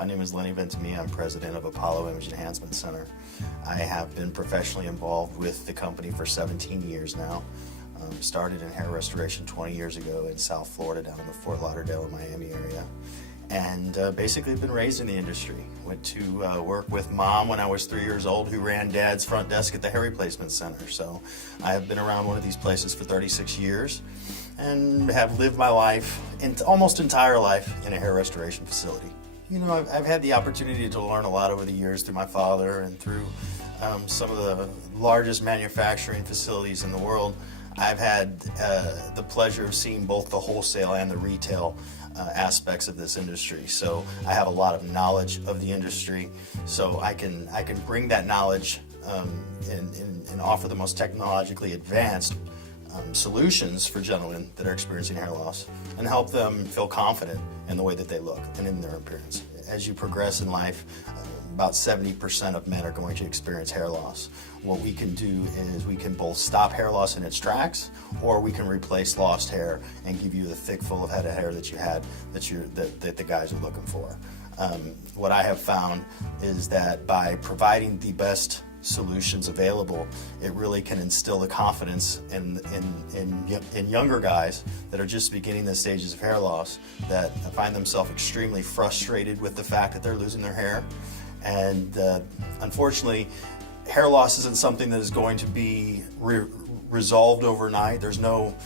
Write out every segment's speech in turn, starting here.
My name is Lenny Ventimiglia. I'm president of Apollo Image Enhancement Center. I have been professionally involved with the company for 17 years now. Started in hair restoration 20 years ago in South Florida, down in the Fort Lauderdale and Miami area. And basically been raised in the industry. Went to work with mom when I was 3 years old, who ran dad's front desk at the hair replacement center. So I have been around one of these places for 36 years and have lived my life, almost entire life, in a hair restoration facility. You know, I've had the opportunity to learn a lot over the years through my father and through some of the largest manufacturing facilities in the world. I've had the pleasure of seeing both the wholesale and the retail aspects of this industry. So I have a lot of knowledge of the industry, so I can bring that knowledge and offer the most technologically advanced solutions for gentlemen that are experiencing hair loss and help them feel confident in the way that they look and in their appearance. As you progress in life, about 70% of men are going to experience hair loss. What we can do is we can both stop hair loss in its tracks, or we can replace lost hair and give you the thick, full of head of hair that you had, that the guys are looking for. What I have found is that by providing the best solutions available, it really can instill the confidence in younger guys that are just beginning the stages of hair loss, that find themselves extremely frustrated with the fact that they're losing their hair. And unfortunately, hair loss isn't something that is going to be resolved overnight. There's no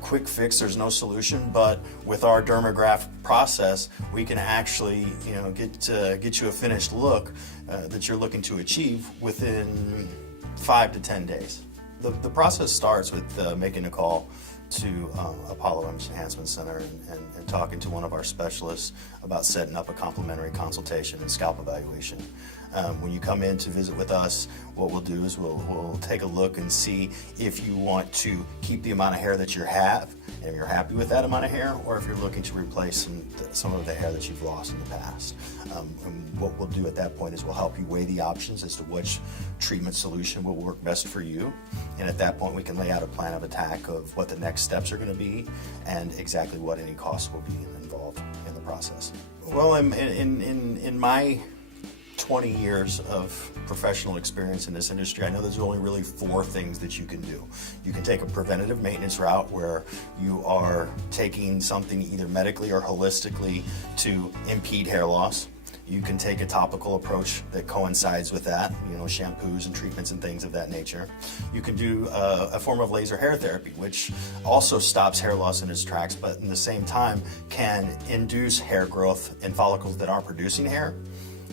quick fix, there's no solution, but with our dermagraft process, we can actually, get you a finished look that you're looking to achieve within 5 to 10 days. The process starts with making a call to Apollo Image Enhancement Center and talking to one of our specialists about setting up a complimentary consultation and scalp evaluation. When you come in to visit with us, what we'll do is we'll take a look and see if you want to keep the amount of hair that you have, and if you're happy with that amount of hair, or if you're looking to replace some of the hair that you've lost in the past. And what we'll do at that point is we'll help you weigh the options as to which treatment solution will work best for you. And at that point, we can lay out a plan of attack of what the next steps are going to be and exactly what any costs will be involved in the process. Well, in my 20 years of professional experience in this industry, I know there's only really 4 things that you can do. You can take a preventative maintenance route where you are taking something either medically or holistically to impede hair loss. You can take a topical approach that coincides with that, shampoos and treatments and things of that nature. You can do a form of laser hair therapy, which also stops hair loss in its tracks, but in the same time can induce hair growth in follicles that aren't producing hair.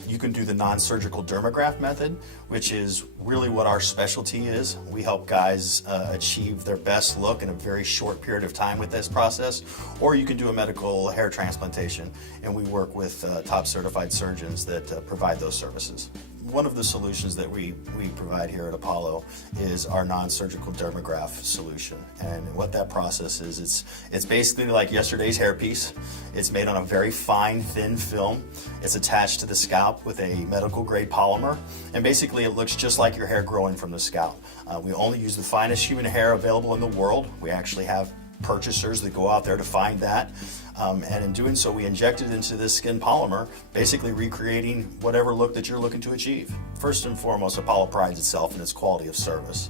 You can do the non-surgical dermagraft method, which is really what our specialty is. We help guys achieve their best look in a very short period of time with this process. Or you can do a medical hair transplantation, and we work with top certified surgeons that provide those services. One of the solutions that we provide here at Apollo is our non-surgical dermagraft solution. And what that process is, it's basically like yesterday's hairpiece. It's made on a very fine, thin film. It's attached to the scalp with a medical grade polymer. And basically it looks just like your hair growing from the scalp. We only use the finest human hair available in the world. We actually have purchasers that go out there to find that. And in doing so, we inject it into this skin polymer, basically recreating whatever look that you're looking to achieve. First and foremost, Apollo prides itself in its quality of service.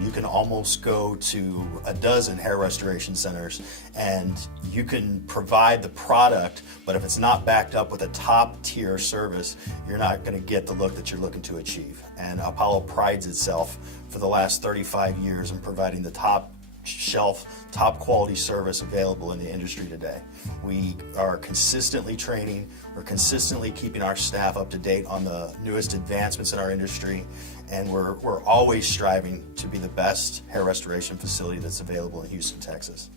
You can almost go to a dozen hair restoration centers and you can provide the product, but if it's not backed up with a top tier service, you're not going to get the look that you're looking to achieve. And Apollo prides itself for the last 35 years in providing the top shelf, top quality service available in the industry today. We are consistently training, we're consistently keeping our staff up to date on the newest advancements in our industry, and we're always striving to be the best hair restoration facility that's available in Houston, Texas.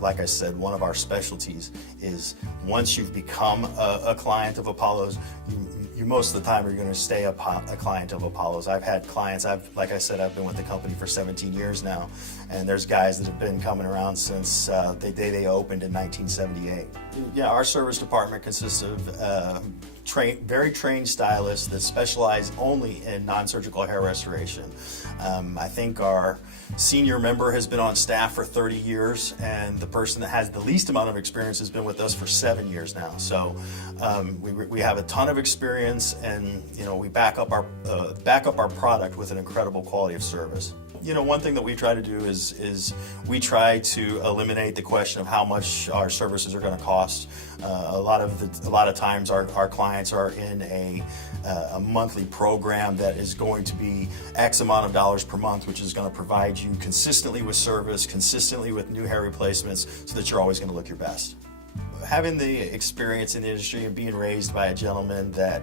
Like I said, one of our specialties is once you've become a client of Apollo's, you most of the time are going to stay a client of Apollo's. I've had clients, like I said, I've been with the company for 17 years now, and there's guys that have been coming around since the day they opened in 1978. Yeah, our service department consists of very trained stylists that specialize only in non-surgical hair restoration. I think our senior member has been on staff for 30 years, and the person that has the least amount of experience has been with us for 7 years now. So we have a ton of experience, and we back up our product with an incredible quality of service. One thing that we try to do is we try to eliminate the question of how much our services are going to cost. A lot of times our clients are in a monthly program that is going to be X amount of dollars per month, which is going to provide you consistently with service, consistently with new hair replacements, so that you're always going to look your best. Having the experience in the industry and being raised by a gentleman that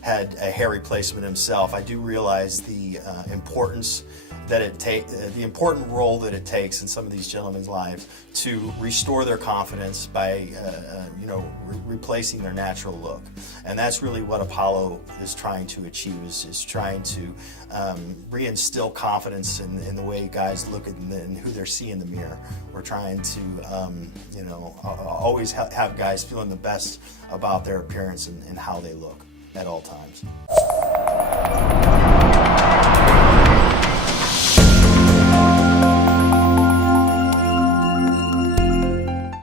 had a hair replacement himself, I do realize the importance that the important role that it takes in some of these gentlemen's lives to restore their confidence by replacing their natural look. And that's really what Apollo is trying to achieve, is trying to reinstill confidence in the way guys look at and who they're seeing in the mirror. We're trying to always have guys feeling the best about their appearance and how they look at all times.